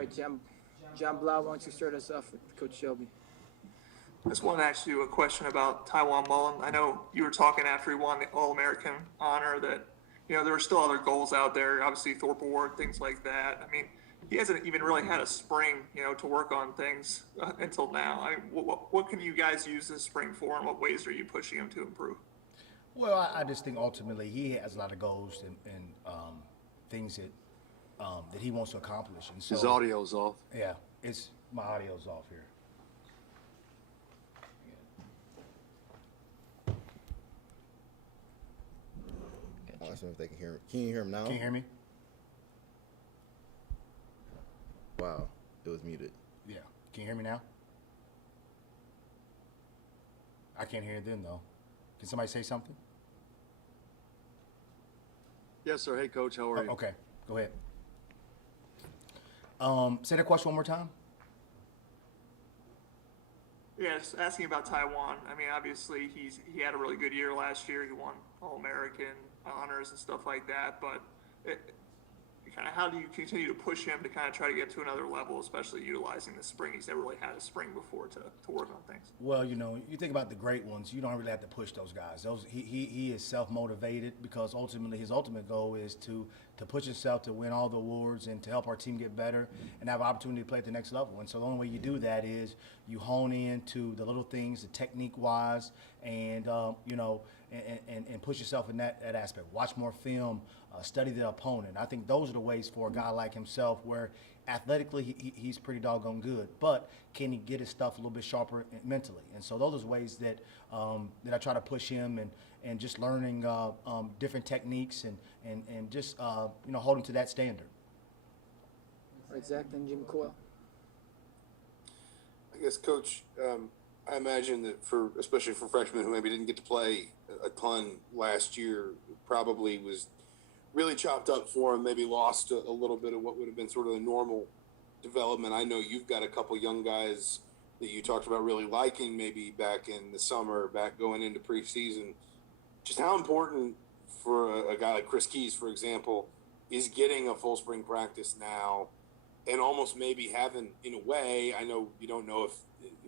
All right, John Blau, why don't you start us off with Coach Shelby? I just want to ask you a question about Taiwan Mullen. I know you were talking after he won the All-American honor that, there were still other goals out there, obviously Thorpe Award, things like that. I mean, he hasn't even really had a spring, to work on things until now. I mean, what can you guys use this spring for, and what ways are you pushing him to improve? Well, I just think ultimately he has a lot of goals and things that he wants to accomplish. And so, His audio's off. yeah, it's my audio's off here. I don't know if they can hear me. Can you hear him now? Can you hear me? Wow, it was muted. Yeah. Can you hear me now? I can't hear it then though. Can somebody say something? Yes, sir. Hey, Coach, how are you? Okay, go ahead. Say that question one more time. Yes, asking about Taiwan. I mean, obviously he had a really good year last year. He won All-American honors and stuff like that. But kind of how do you continue to push him to kind of try to get to another level, especially utilizing the spring? He's never really had a spring before to work on things. Well, you think about the great ones. You don't really have to push those guys. He is self-motivated because ultimately his ultimate goal is to push himself to win all the awards and to help our team get better and have an opportunity to play at the next level. And so the only way you do that is you hone in to the little things, the technique-wise, and and push yourself in that aspect. Watch more film, study the opponent. I think those are the ways for a guy like himself where athletically he's pretty doggone good, but can he get his stuff a little bit sharper mentally? And so those are ways that I try to push him and just learning different techniques and just hold him to that standard. All right, Zach, then Jim Coyle. I guess, Coach, I imagine that especially for freshmen who maybe didn't get to play a ton last year, probably was really chopped up for them, maybe lost a little bit of what would have been sort of the normal development. I know you've got a couple young guys that you talked about really liking maybe back in the summer, back going into preseason. Just how important for a guy like Chris Keys, for example, is getting a full spring practice now and almost maybe having, in a way, I know you don't know if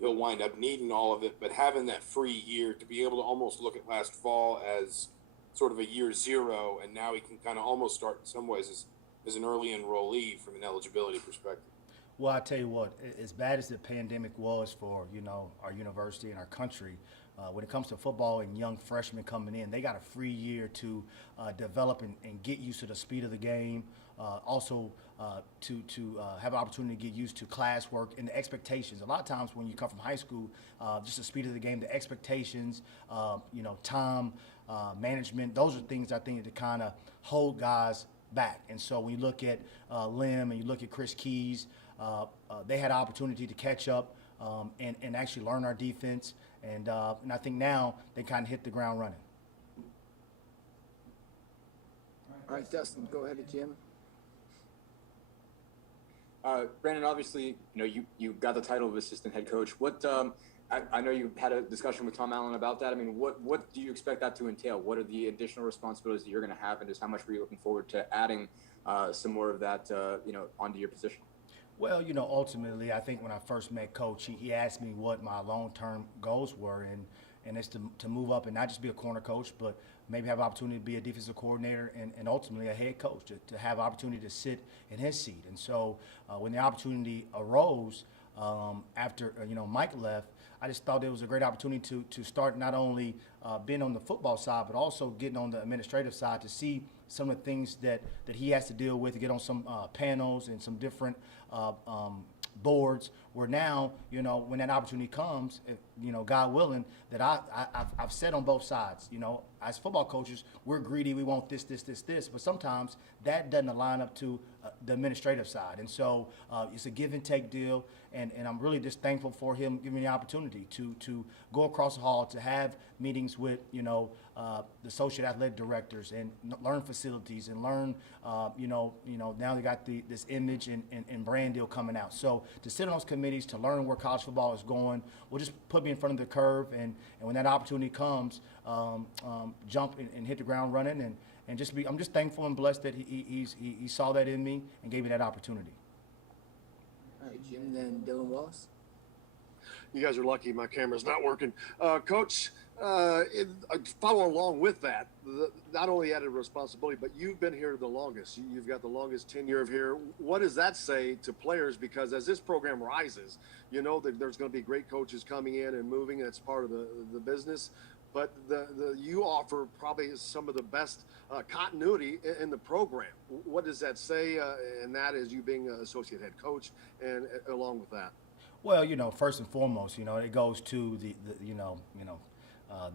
he'll wind up needing all of it, but having that free year to be able to almost look at last fall as sort of a year zero, and now he can kind of almost start in some ways as an early enrollee from an eligibility perspective. Well, I tell you what, as bad as the pandemic was for our university and our country, when it comes to football and young freshmen coming in, they got a free year to develop and get used to the speed of the game. Also, to have an opportunity to get used to classwork and the expectations. A lot of times when you come from high school, just the speed of the game, the expectations, time management, those are things I think that kind of hold guys back. And so when you look at Lim and you look at Chris Keys, they had an opportunity to catch up and actually learn our defense. And I think now they kind of hit the ground running. All right, Dustin, go ahead to Jim. Brandon, obviously, you got the title of assistant head coach. What I know you had a discussion with Tom Allen about that. I mean, what do you expect that to entail? What are the additional responsibilities that you're going to have, and just how much were you looking forward to adding some more of that, onto your position? Well, ultimately, I think when I first met Coach, he asked me what my long-term goals were, and it's to move up and not just be a corner coach, but maybe have an opportunity to be a defensive coordinator and ultimately a head coach, to have opportunity to sit in his seat. And so when the opportunity arose after Mike left, I just thought it was a great opportunity to start not only being on the football side, but also getting on the administrative side to see some of the things that he has to deal with, to get on some panels and some different boards where now, when that opportunity comes, God willing, that I've said on both sides, as football coaches, we're greedy, we want this, but sometimes that doesn't line up to the administrative side. And so it's a give and take deal, and I'm really just thankful for him giving me the opportunity to go across the hall, to have meetings with, the associate athletic directors and learn facilities and learn, now they got this image and brand deal coming out. So to sit on those committees, to learn where college football is going, will just put me in front of the curve. And when that opportunity comes, jump and hit the ground running. And I'm just thankful and blessed that he saw that in me and gave me that opportunity. All right, Jim, then Dylan Wallace. You guys are lucky my camera's not working. Coach, follow along with that. Not only added responsibility, but you've been here the longest. You've got the longest tenure of here. What does that say to players? Because as this program rises, you know that there's going to be great coaches coming in and moving. That's part of the business. But you offer probably some of the best continuity in the program. What does that say? And that is you being an associate head coach, and along with that. Well, first and foremost, it goes to the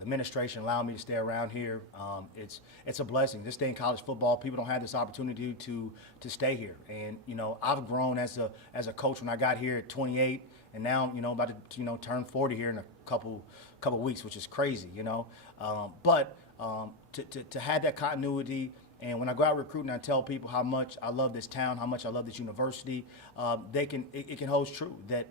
administration allowing me to stay around here. It's a blessing. This day in college football, people don't have this opportunity to stay here. And I've grown as a coach when I got here at 28, and now about to turn 40 here in a couple weeks, which is crazy. But to have that continuity. And when I go out recruiting, I tell people how much I love this town, how much I love this university. It can hold true that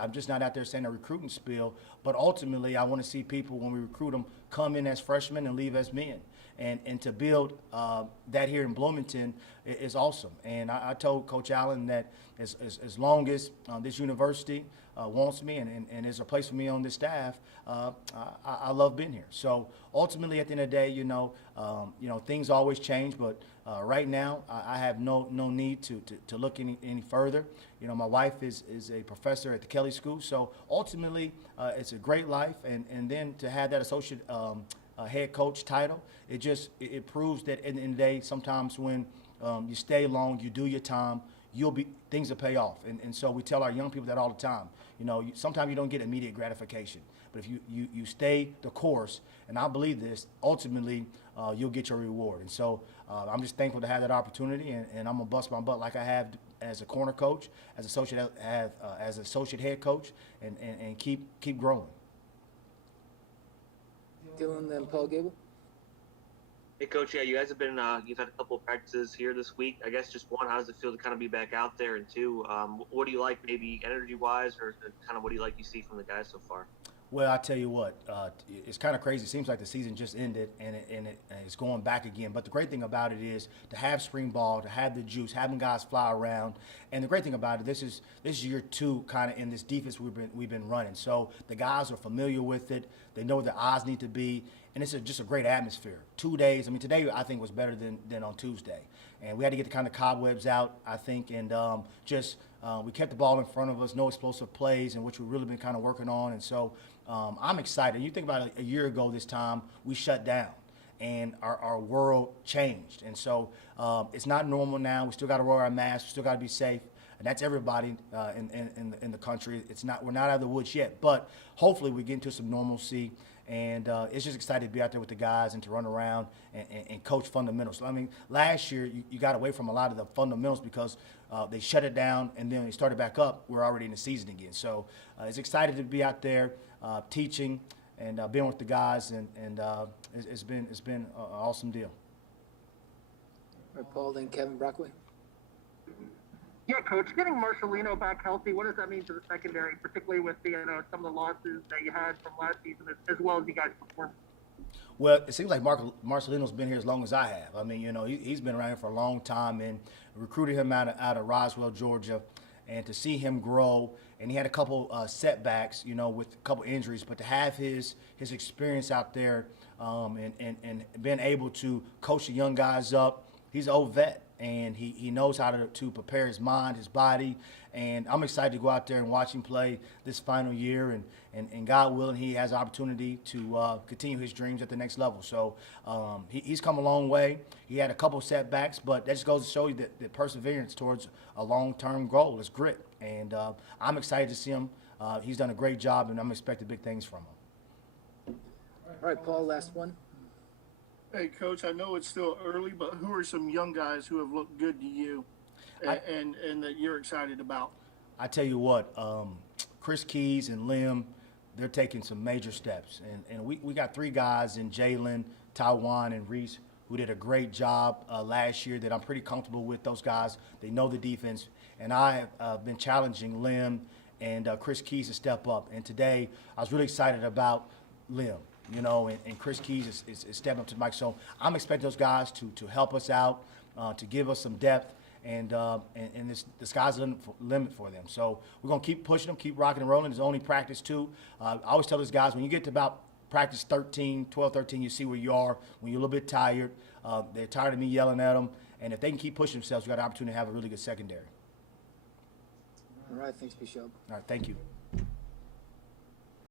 I'm just not out there saying a recruiting spiel, but ultimately I want to see people when we recruit them come in as freshmen and leave as men. And to build that here in Bloomington is awesome. And I told Coach Allen that as long as this university wants me and there's a place for me on this staff, I love being here. So ultimately, at the end of the day, things always change. But right now, I have no need to look any further. My wife is a professor at the Kelly School. So ultimately, it's a great life. And then to have that associate head coach title, it proves that in the end of the day, sometimes when you stay long, you do your time, things will pay off. And so we tell our young people that all the time. Sometimes you don't get immediate gratification, but if you stay the course, and I believe this, ultimately you'll get your reward. And so I'm just thankful to have that opportunity, and I'm gonna bust my butt like I have as a corner coach, as associate head coach, and keep growing. Dylan, then Paul Gable. Hey, Coach. Yeah, you guys have been. You've had a couple of practices here this week. I guess just one, how does it feel to kind of be back out there? And two, what do you like, maybe energy-wise, or kind of what do you like you see from the guys so far? Well, I tell you what, it's kind of crazy. It seems like the season just ended, and it's going back again. But the great thing about it is to have spring ball, to have the juice, having guys fly around. And the great thing about it, this is year two kind of in this defense we've been running. So the guys are familiar with it. They know where their eyes need to be, and it's just a great atmosphere. 2 days. I mean, today I think was better than on Tuesday, and we had to get the kind of cobwebs out, I think, and we kept the ball in front of us, no explosive plays, and which we've really been kind of working on. And so I'm excited. You think about it, a year ago this time, we shut down, and our world changed. And so it's not normal now. We still got to wear our masks. We still got to be safe. And that's everybody in the country. We're not out of the woods yet, but hopefully we get into some normalcy. And it's just excited to be out there with the guys and to run around and coach fundamentals. I mean, last year you got away from a lot of the fundamentals because they shut it down, and then they started back up. We're already in the season again. So it's excited to be out there teaching and being with the guys, and it's been an awesome deal. All right, Paul, then Kevin Brockway. Yeah, Coach, getting Marcelino back healthy, what does that mean to the secondary, particularly with some of the losses that you had from last season, as well as you guys performed? Well, it seems like Marcelino's been here as long as I have. I mean, he's been around here for a long time, and recruited him out of Roswell, Georgia, and to see him grow, and he had a couple setbacks, with a couple injuries, but to have his experience out there and being able to coach the young guys up, he's an old vet. And he knows how to prepare his mind, his body, and I'm excited to go out there and watch him play this final year, and God willing, he has an opportunity to continue his dreams at the next level. So he's come a long way. He had a couple setbacks, but that just goes to show you that perseverance towards a long-term goal is grit, and I'm excited to see him. He's done a great job, and I'm expecting big things from him. All right, Paul, last one. Hey, Coach, I know it's still early, but who are some young guys who have looked good to you and that you're excited about? I tell you what, Chris Keys and Lim, they're taking some major steps. And we got three guys in Jalen, Taiwan, and Reese who did a great job last year that I'm pretty comfortable with. Those guys, they know the defense. And I have been challenging Lim and Chris Keys to step up. And today I was really excited about Lim. And Chris Keys is stepping up to the mic. So I'm expecting those guys to help us out, to give us some depth, and the sky's the limit for them. So we're gonna keep pushing them, keep rocking and rolling. It's only practice 2. I always tell these guys, when you get to about practice 12, 13, you see where you are. When you're a little bit tired, they're tired of me yelling at them, and if they can keep pushing themselves, we got an opportunity to have a really good secondary. All right, thanks, Bishop. All right, thank you.